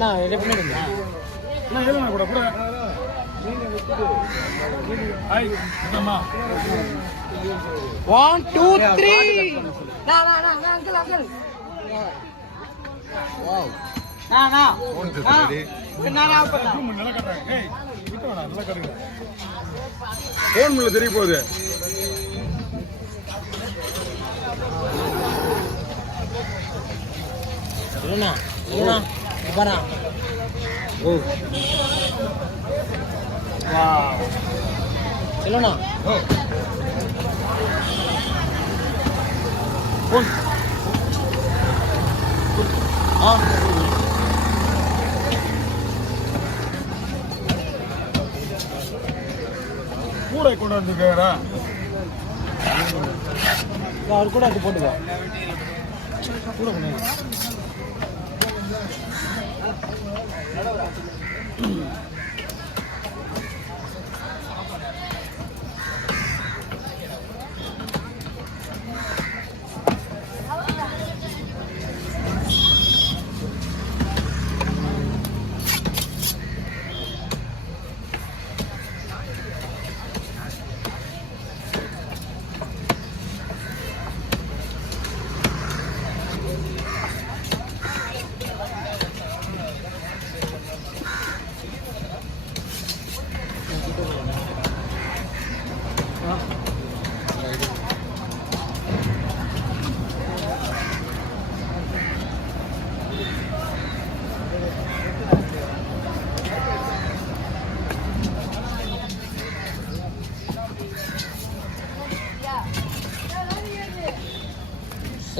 நான் ரெடி பண்ணிடுங்க. நான் எதுனா கூட கூட ஹாய் அம்மா 1 2 3 நான் அங்கிள் அங்கிள் வாவ் நான் நல்லா கட்டாங்க. ஏய் விட்டுடா நல்லா கட்டுங்க. ஃபோன் முள்ள தெரிய போகுது. இல்லனா பாரா. ஓ வாவ் இல்லனா ஓ ஃபோன் கூட கொண்டு வந்துருக்கா. அவர் கூட அது போட்டுக்கோ. கூட கொண்டு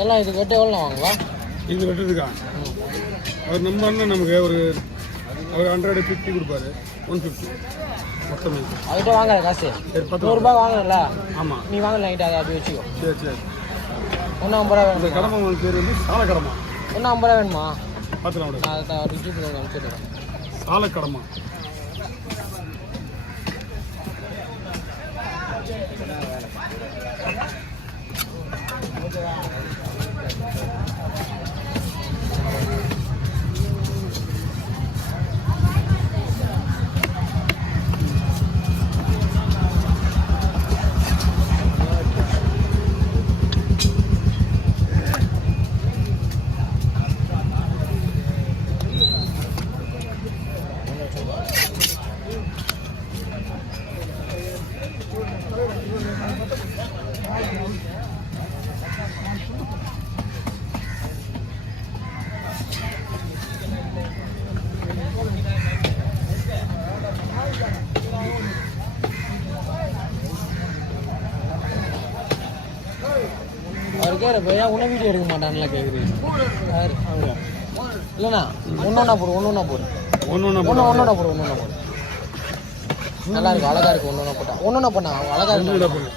எல்லாம் இது கட்டு எவ்வளோ வாங்குவா? இது வெட்டுறதுக்கா அவர் நம்ம அண்ணன் நமக்கு ஒரு 150 கொடுப்பாரு. 150 மொத்தம் அவர்கிட்ட வாங்குற காசு 10 ரூபாய் வாங்கல. ஆமாம் நீ வாங்கல நைட்டு அதை அப்படி வச்சுக்கோ. சரி சரி. 150 ரூபா வேணும். இந்த கடமை பேர் வந்து சாலக்கடமா. 150 ரூபா வேணுமா? பார்த்துலாம் நான் அதை ரிஜியூட் அனுப்பிச்சுடுறேன். சாலக்கடமா அவருக்கே பையா உன்ன வீடியோ எடுக்க மாட்டான்ல கேட்குறீங்க. இல்லைண்ணா ஒன்றா போடு ஒன்றா போடு ஒன்றா போடு நல்லா இருக்கும் அழகா இருக்கு. ஒன்றா போட்டா ஒன்றா பண்ணா அழகா இருக்கு.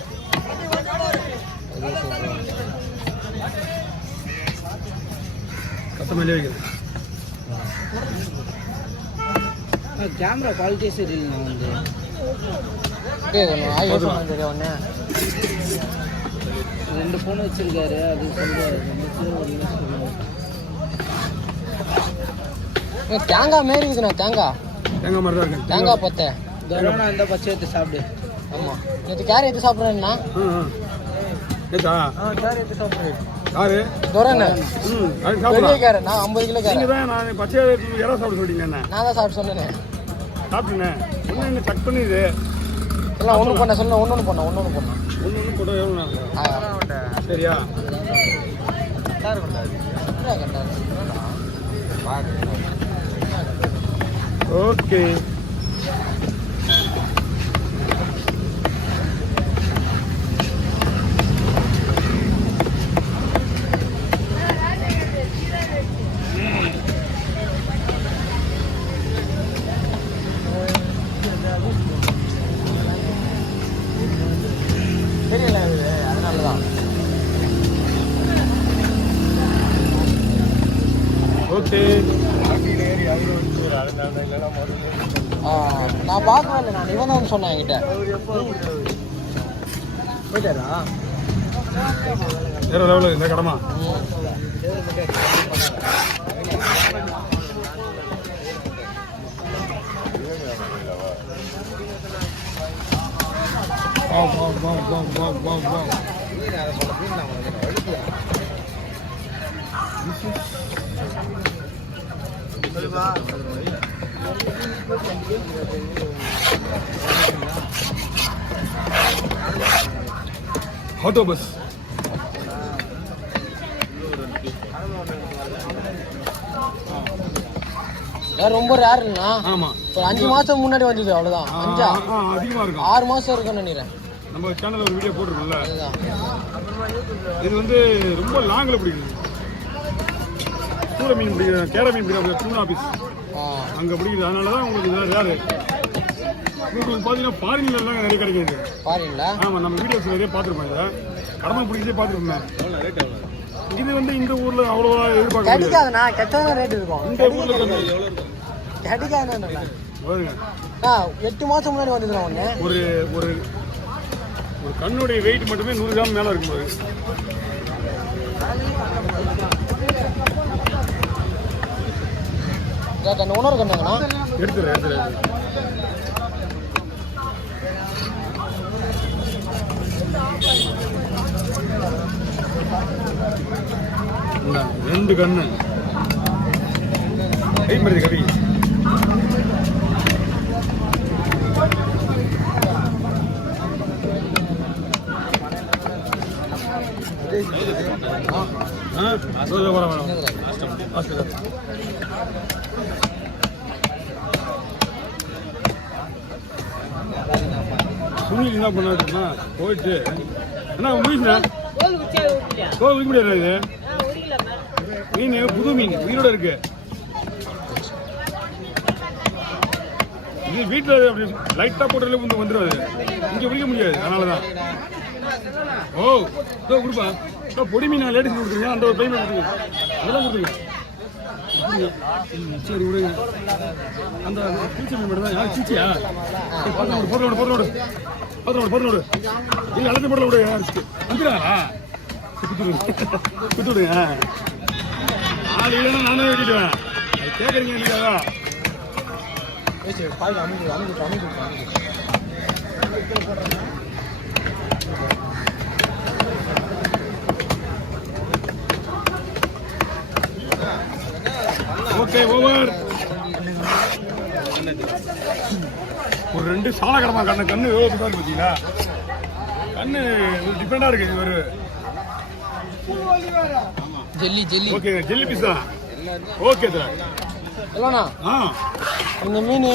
கேமரா குவாலிட்டி சரியில்லை. வந்து ஒன்று 2 ஃபோன் வச்சிருக்காரு. அது சொல்றாரு தேங்காய் மாரி இருக்குண்ணா. தேங்காய் மாதிரி தான் இருக்கு. தேங்காய் பத்தை கரோனா இந்த பச்சை எடுத்து சாப்பிடு. ஆமாம் நேற்று கேரி எடுத்து சாப்பிட்றேன்னா கேரி எடுத்து சாப்பிட்றேன். யாரு துரண்ணே பெரிய கேரை. நான் 50 கிலோ கேரை. நான் பச்சை இடம் சாப்பிட சொல்லிங்க. நான் தான் சாப்பிட்டு சொன்னேன். சாப்பிட்டுனேன். ஒன்று கட் பண்ணிது எல்லாம் ஒன்று பண்ண சொன்ன ஒன்று பண்ண ஒன்று போட்டோ எவ்வளோ சரியா ஓகே. தெரியல அதனால தான். ஓகே நான் பார்க்கவே இல்லை. நான் இவன் தான் சொன்னேன் என்கிட்ட. போயிட்டாரா வேற லெவலில் இந்த கடமா ஆட்டோ பஸ் ரொம்ப ரேர் இல்லைண்ணா. ஆமா ஒரு 5 மாசம் முன்னாடி வந்தது அவ்வளவுதான். 5 அதிகமா இருக்கும். 6 மாசம் இருக்கும்னு நினைக்கிறேன். நம்ம சேனல்ல ஒரு வீடியோ போட்டுருக்கோம்ல. அதுதான். இது வந்து ரொம்ப லாங்ல பிடிக்குது. சூர மீன் பிடிக்குது, கேர மீன் பிடிக்குது, டூனா பீஸ் அங்க பிடிக்குது. அதனால தான் உங்களுக்கு இதெல்லாம் ரேரு. உங்களுக்கு பார்த்தீங்கன்னா ஃபாரின்ல எல்லாம் நிறைய கிடைக்குது. ஃபாரின்ல? ஆமா, நம்ம வீடியோஸ் நிறைய பார்த்துருப்போம். இதை கடமை பிடிச்சதே பார்த்துருப்போம். இது வந்து இந்த ஊர்ல அவ்வளவா எதிர்பார்க்க கிடைக்காதுண்ணா. கெட்டதா ரேட் இருக்கும். இந்த ஊர்ல கிடைக்காதுண்ணா. பாருங்க, 8 மாசம் முன்னாடி வந்ததுண்ணா ஒண்ணு. ஒரு ஒரு ஒரு கண்ணுடைய வெயிட் மட்டுமே 100 கிராம் மேல இருக்கும் போது. அந்த உணர்வு கண்ணாங்கண்ணா எடுத்துறேன். ரெண்டு கண்ணு கை மாதிரி கவி. சுனில் என்ன பண்ணாருன்னா போயிட்டு என்ன முடிச்சுண்ணா கோவில் வைக்க முடியாது. இது மீன் புது மீன் உயிரோட இருக்கு. இது வீட்டில் அப்படி லைட்டாக போட்டாலே வந்து வந்துடுவாது. இங்கே பிடிக்க முடியாது. அதனாலதான். ஓ இதோ கொடுப்பா. பொடி மீன் லேடிஸ் கொடுத்துருங்க. அந்த ஒரு பையன் கொடுத்துருங்க. அதெல்லாம் கொடுத்துருங்க. சரி விடுங்க. அந்த பூச்சி மீன் மட்டும் தான். யார் சீச்சியா? பொருளோடு இல்லை எல்லாத்தையும் பொருளை விட வந்துடுறாங்களா? குத்துடுங்க. ஆள் இல்லைன்னா நானே வெட்டிடுவேன். அது கேட்குறீங்க இல்லையா? Okay over. ஒரு 2 சால கடமா கண்ணு எவ்வளோ பார்த்தீங்களா? கண்ணு ஒரு டிஃப்ரெண்டா இருக்கு. ஒரு ஜெல்லி ஓகே, ஜெல்லி பீஸ் தான். Okay sir. இந்த மீன்